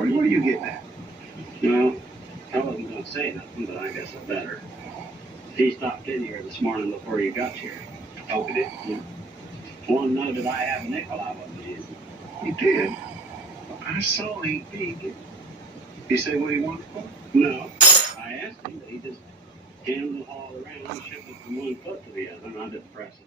What are you getting at? No, I wasn't going to say nothing, but I guess I better. He stopped in here this morning before you got here. Oh, we did? Yeah. Want to know did I have a nickel I wasn't using? You did? Well, I saw him big. He said what he wanted for? No. I asked him, but he just handed it all around and shipped it from one foot to the other, and I didn't press it.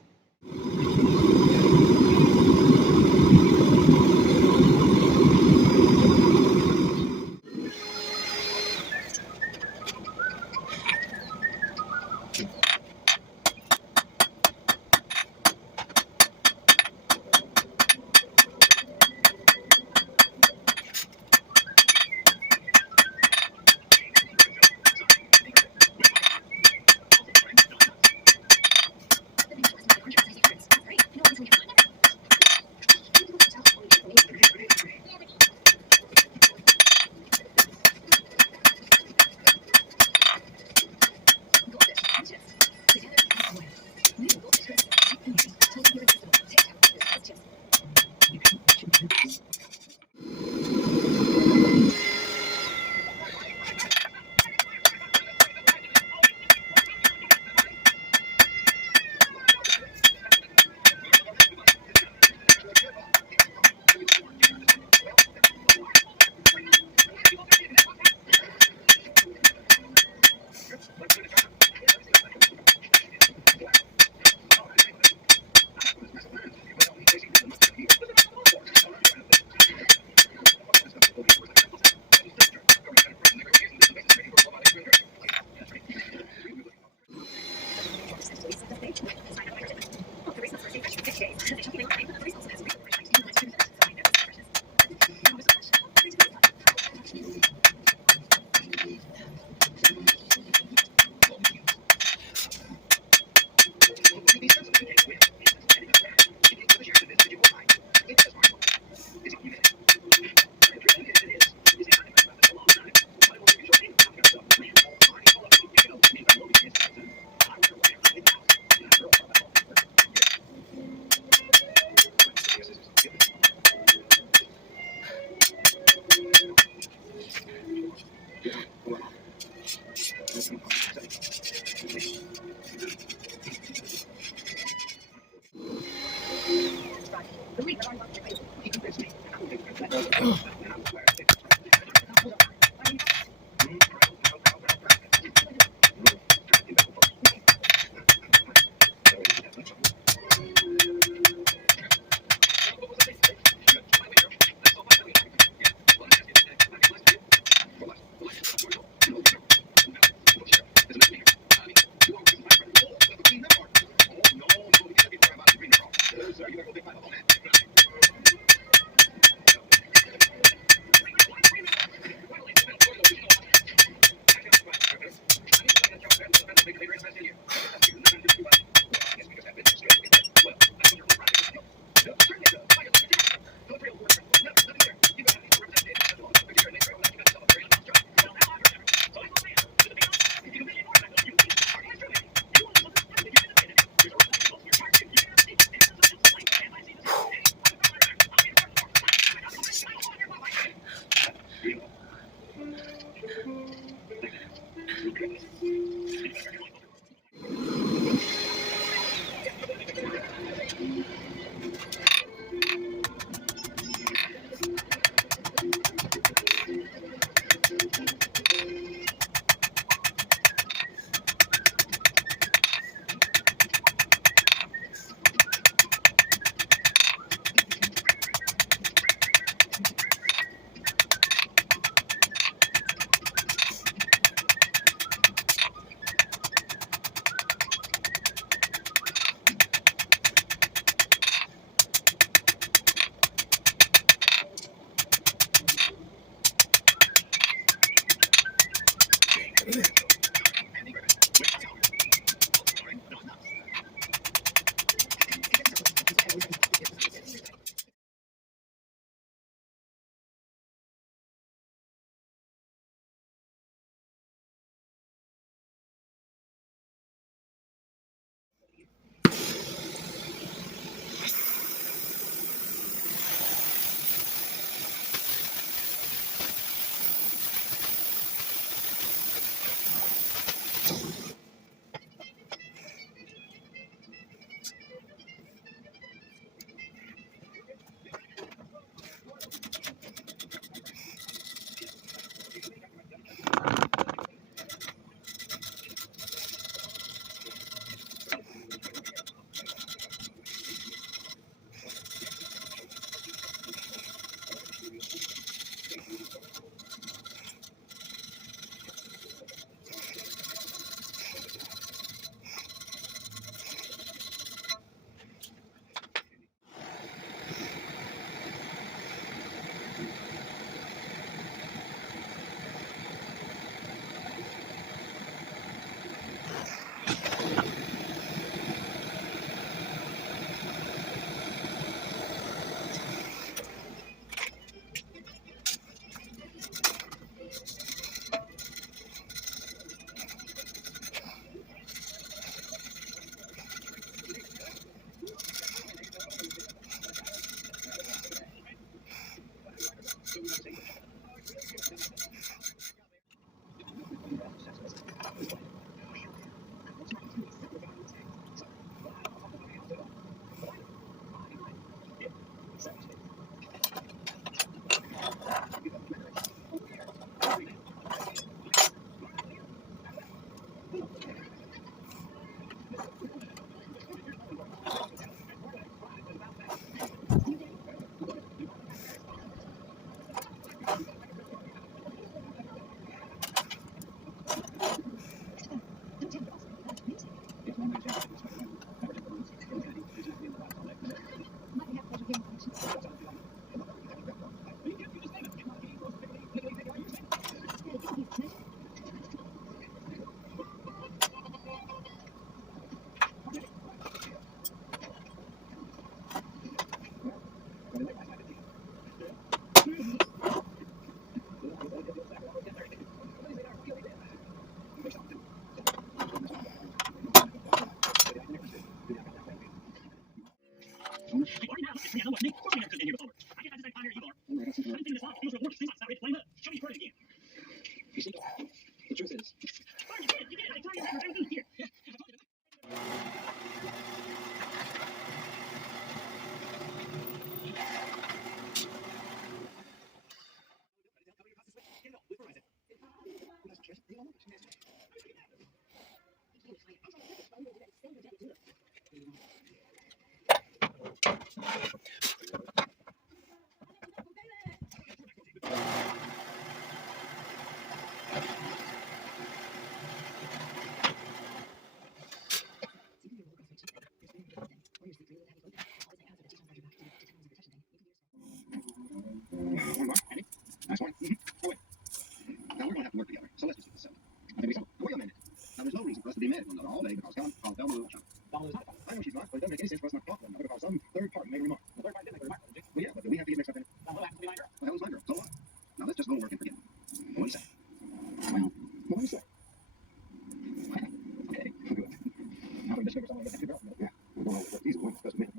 One more. Ready? Nice one. Oh, wait. Now we're going to have to work together, so let's just get this settled. I think we settled. Now, wait a minute. Now, there's no reason for us to be mad at one another all day because I'll tell Lou. I know she's not, but it doesn't make any sense for us not to talk to one another because some third party made a remark. The third party did make a remark, didn't it? Well, yeah, but do we have to get mixed up in it? Well, what happens to be my girl? Well, that was my girl. So what? Now, let's just go to work and forget it. What do you say? Well, what do you say? Okay, good. Now, we just figure something out to figure out. Yeah. We're going over these points, doesn't it?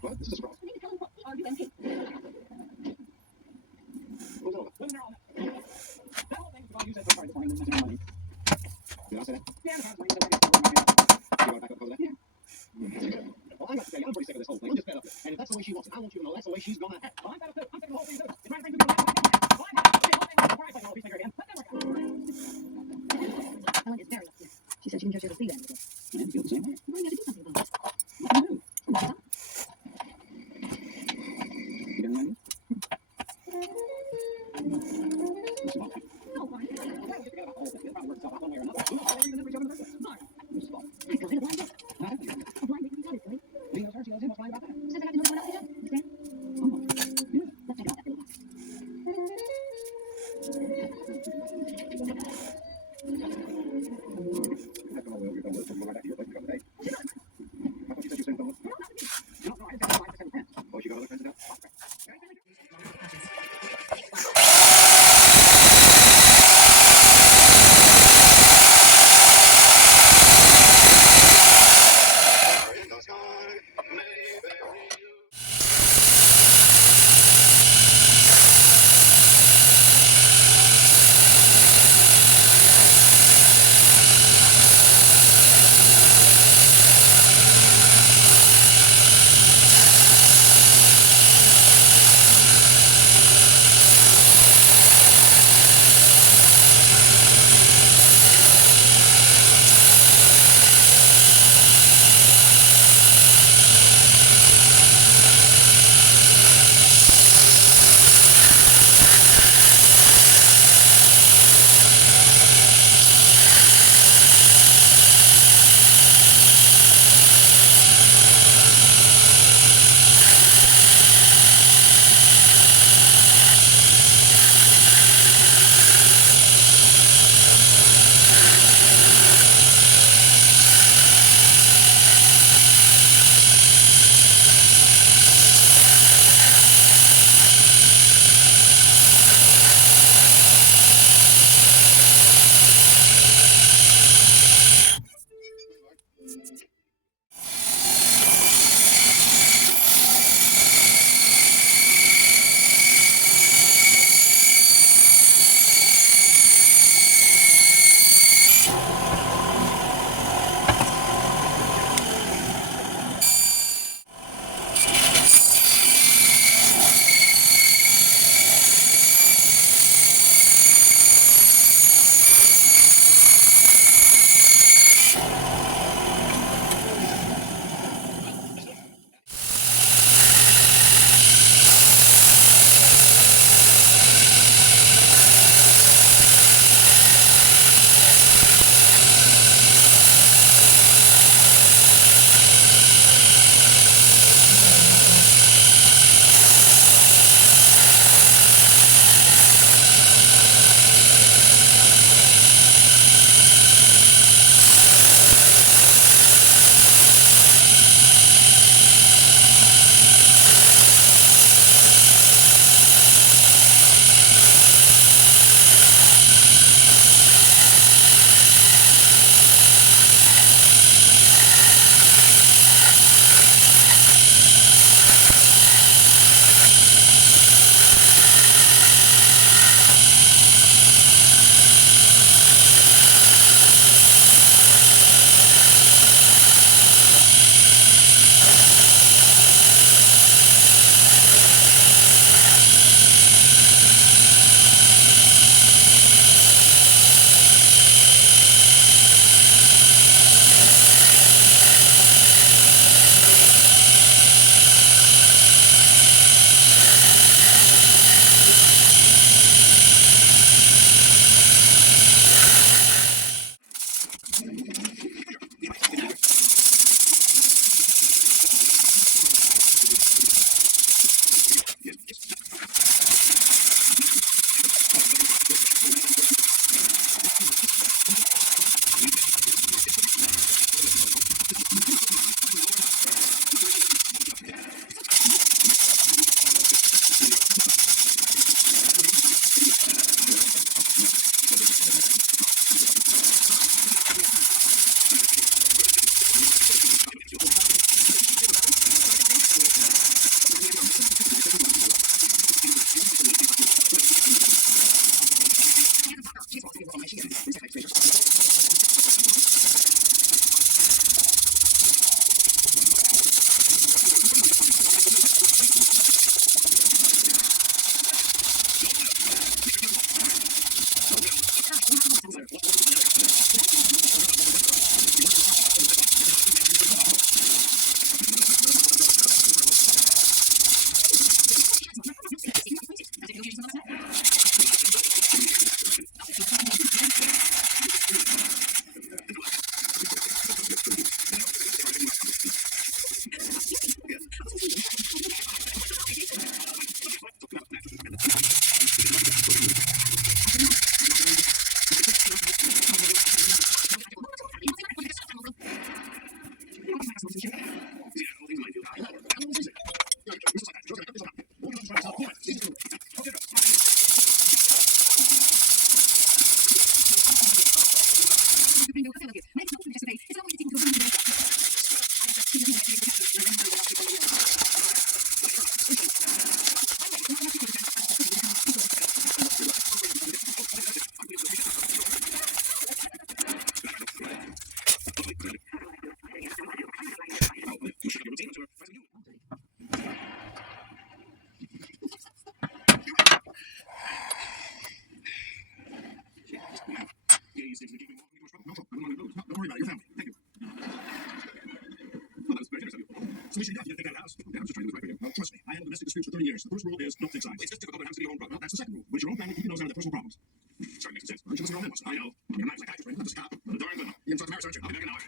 What? This is wrong. Did I say that? You want to back up because of that? Well, I got to say, I'm pretty sick of this whole thing. I'm just fed up with it. And if that's the way she wants it, I want you to know that's the way she's gonna act. I'm fed up too. I'm sick of the whole thing too. You're trying to bring people back. Helen is very upset. She said she didn't just ever see that again. I didn't feel the same way. Well, you got to do something about it. What can you do? You didn't like me? No, Brian. I just forget about the whole thing. It's probably worked itself out one way or another. Who knows? They're even each other. Mark. Who's the fault? I still think a blind date. I don't think so. A blind date with each other, silly. He knows her, she knows him. What's lying about that? Says they have to know someone else each other. Understand? Oh, yeah. Let's check it out after a little while. That's all we're going to do. We'll go back to your place and come today. I thought you said you were saying something. No, I didn't say I just had friends. Oh, she got other friends now? Don't worry about it. Your family. Thank you. Well, that was very generous of you. So, Lisa, you have to take that house. Yeah, I'm just trying to do this right for you. Now, trust me, I handled domestic disputes for 30 years. The first rule is don't take sides. It's just difficult when it happens to be your own brother. Well, that's the second rule. When it's your own family, keep your nose out of their personal problems. Sorry, makes sense. Why don't you listen to your own in-laws? I know. You're not a psychiatrist, right? Not just a cop. But a darn good one. You haven't talked to Maris, aren't you? I'll be back in an hour.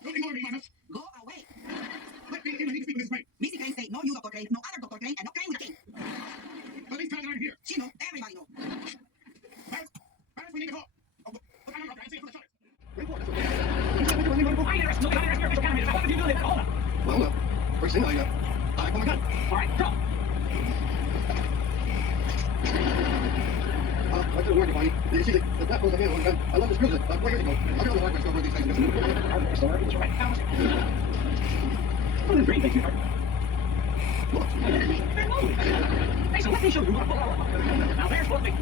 Don't ignore me, Martha. Go away. Let me in. I need to speak with Mrs. Crane. Missy Crane say no you Dr. Crane, no other Dr. Crane, and no Crane with a K. But these times I'm here. She know, everybody know. Maris, we need to talk. Oh, look, I'm not going to say it for the child. Well, first thing I pull my gun. All right, go. I couldn't work it, Bonnie. You see, the black goes again on the gun. I love the screws it. 4 years ago. I'll get all the black stuff where these things go. Sorry, it's right. What a great thing, sweetheart. Look. Hey, so let me show you what now there's one thing.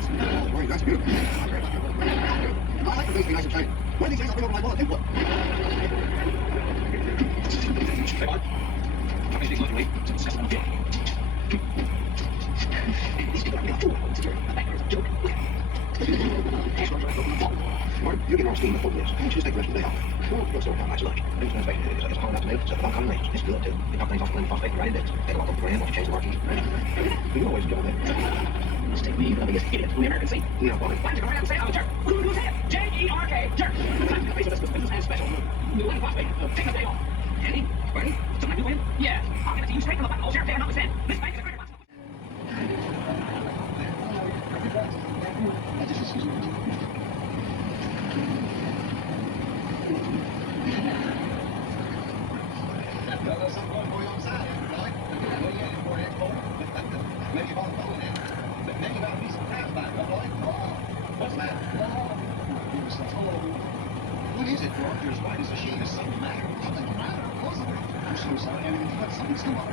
Boy, that's beautiful. I like the things to be nice and shiny. One of these days I'll bring over my wallet and what? Hey, bud. How many things left to wait? It's disgusting. These people are real fool. It's a joke. Martin, you're getting all steam before this. Why don't you just take the rest of the day off? Well, you'll still have nice lunch. I'm just going to expect it. It's hard enough to make, so if I'm coming late, it's good too. You cut things off when phosphate right in bits. Take a walk over the brand, watch you change the marquee. You can always go there. Mistake me, the biggest idiot from the American scene. Yeah, Bonnie. Why don't you go right out and say I'm a jerk? Who's that? J-E-R-K, jerk. Sometimes the face of this business has special. New one phosphate. Take a day off. Andy? Barney? Sometimes you win? Yeah. I'll give it to you straight from the button. Sheriff, not withstand. This bank is a greater box. Maybe you bought a phone in. Maybe you got a piece of crap back, oh boy. What's the matter? What is it, Rogers? Why does the machine is something matter? Something the matter? Of course it is. I'm so sorry. I mean, something's come up.